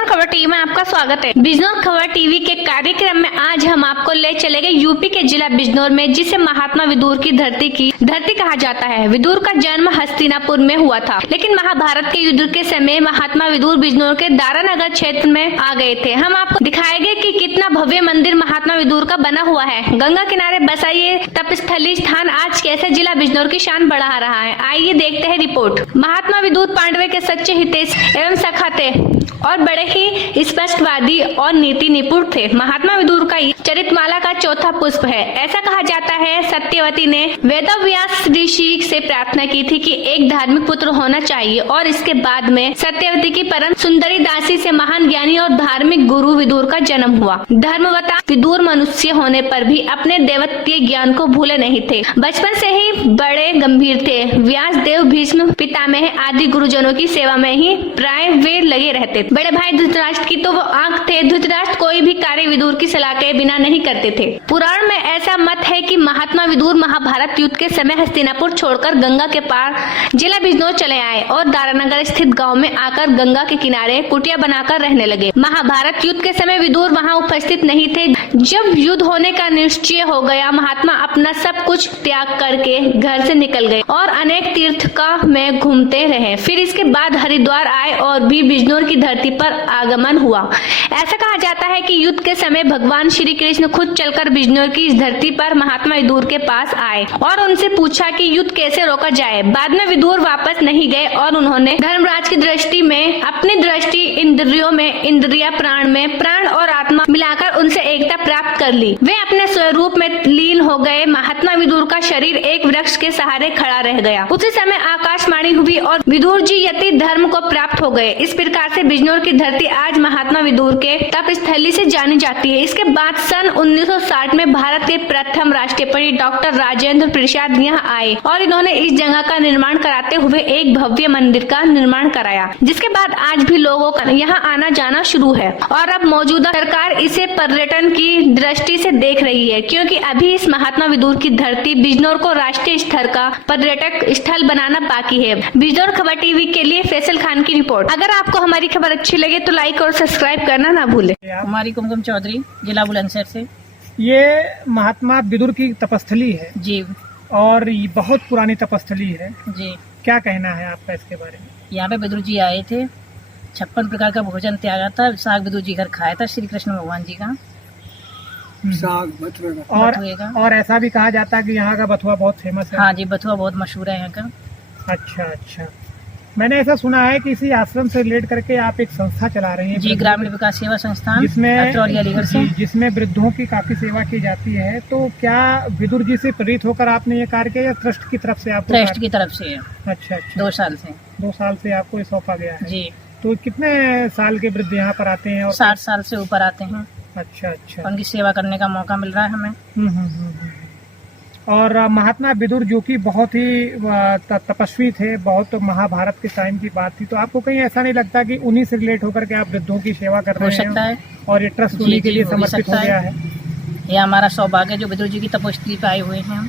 बिजनौर खबर टीवी में आपका स्वागत है। बिजनौर खबर टीवी के कार्यक्रम में आज हम आपको ले चलेंगे यूपी के जिला बिजनौर में, जिसे महात्मा विदुर की धरती कहा जाता है। विदुर का जन्म हस्तिनापुर में हुआ था, लेकिन महाभारत के युद्ध के समय महात्मा विदुर बिजनौर के दारानगर क्षेत्र में आ गए थे। हम आपको दिखाएंगे कि कितना भव्य मंदिर महात्मा विदुर का बना हुआ है। गंगा किनारे बसा ये तपस्थली स्थान आज कैसे जिला बिजनौर की शान बढ़ा रहा है, आइए देखते हैं रिपोर्ट। महात्मा विदुर पांडवे के सच्चे हितैषी एवं सखा थे और बड़े ही स्पष्टवादी और नीति निपुण थे। महात्मा विदुर का चरितमाला का चौथा पुष्प है। ऐसा कहा जाता है सत्यवती ने वेदव्यास ऋषि से प्रार्थना की थी कि एक धार्मिक पुत्र होना चाहिए, और इसके बाद में सत्यवती की परम सुंदरी दासी से महान ज्ञानी और धार्मिक गुरु विदुर का जन्म हुआ। धर्मवता विदुर मनुष्य होने पर भी अपने देवत्वीय ज्ञान को भूले नहीं थे। बचपन से ही बड़े गंभीर थे। व्यास देव, भीष्म पितामह आदि गुरुजनों की सेवा में ही प्राय वे लगे रहते थे। बड़े भाई धृतराष्ट्र की तो वो आंख थे। धृतराष्ट्र कोई भी कार्य विदुर की सलाह के बिना नहीं करते थे। पुराण में ऐसा मत है कि महात्मा विदुर महाभारत युद्ध के समय हस्तिनापुर छोड़कर गंगा के पार जिला बिजनौर चले आए और दारानगर स्थित गांव में आकर गंगा के किनारे कुटिया बनाकर रहने लगे। महाभारत युद्ध के समय विदुर वहां उपस्थित नहीं थे। जब युद्ध होने का निश्चय हो गया, महात्मा अपना सब कुछ त्याग करके घर से निकल गए और अनेक तीर्थ का में घूमते रहे। फिर इसके बाद हरिद्वार आए और भी बिजनौर की धरती पर आगमन हुआ। ऐसा कहा जाता है कि युद्ध के समय भगवान श्री कृष्ण खुद चलकर बिजनौर की इस धरती पर महात्मा विदुर के पास आए और उनसे पूछा कि युद्ध कैसे रोका जाए। बाद में विदुर वापस नहीं गए और उन्होंने धर्मराज की दृष्टि में अपनी दृष्टि इंद्रियों में इंद्रिया, प्राण में प्राण और आत्मा मिलाकर उनसे एकता प्राप्त कर ली। वे अपने स्वरूप में लीन हो गए। महात्मा विदुर का शरीर एक वृक्ष के सहारे खड़ा रह गया। उसी समय आकाशवाणी हुई और विदुर जी यति धर्म को प्राप्त हो गए। इस प्रकार से बिजनौर की धरती आज महात्मा विदुर के तपस्थली से जानी जाती है। इसके बाद सन 1960 में भारत के प्रथम राष्ट्रपति डॉक्टर राजेंद्र प्रसाद यहाँ आए और इन्होंने इस जगह का निर्माण कराते हुए एक भव्य मंदिर का निर्माण कराया, जिसके बाद आज भी लोगों का यहाँ आना जाना शुरू है। और अब मौजूदा सरकार इसे पर्यटन की दृष्टि से देख रही है, क्योंकि अभी इस महात्मा विदुर की धरती बिजनौर को राष्ट्रीय स्तर का पर्यटक स्थल बनाना बाकी है। बिजनौर खबर टीवी के लिए फैसल खान की रिपोर्ट। अगर आपको हमारी खबर अच्छी लगे तो लाइक और सब्सक्राइब करना ना भूले। हमारी कुमकुम चौधरी, जिला बुलंदशहर से। ये महात्मा विदुर की तपस्थली है जी, और ये बहुत पुरानी तपस्थली है जी। क्या कहना है आपका इसके बारे में? यहाँ पे विदुर जी आए थे, 56 प्रकार का भोजन त्यागा था। साग विदुर जी घर खाया था श्री कृष्ण भगवान जी का साग बथुए का। और ऐसा भी कहा जाता है कि यहाँ का बथुआ बहुत फेमस है। हाँ जी, बथुआ बहुत मशहूर है यहाँ का। अच्छा, मैंने ऐसा सुना है कि इसी आश्रम से रिलेट करके आप एक संस्था चला रही हैं जी, ग्रामीण विकास सेवा संस्थान, जिसमें अलीगढ़ से, जिसमें वृद्धों की काफी सेवा की जाती है। तो क्या विदुर जी से प्रेरित होकर आपने ये कार्य किया या ट्रस्ट की तरफ से? आपको ट्रस्ट की तरफ से है। अच्छा, 2 साल से। 2 साल से आपको ये सौंपा गया है जी। तो कितने साल के वृद्ध यहाँ पर आते हैं? और 60 साल से ऊपर आते हैं। अच्छा, उनकी सेवा करने का मौका मिल रहा है हमें। और महात्मा विदुर जो कि बहुत ही तपस्वी थे, बहुत महाभारत के टाइम की बात थी, तो आपको कहीं ऐसा नहीं लगता कि उन्हीं से रिलेट होकर के आप वृद्धों की सेवा कर रहे हैं? हो सकता है, और ये ट्रस्ट उन्हीं के लिए समर्पित हो गया है। यह हमारा सौभाग्य जो विदुर जी की तपस्वी पे आए हुए हैं हम।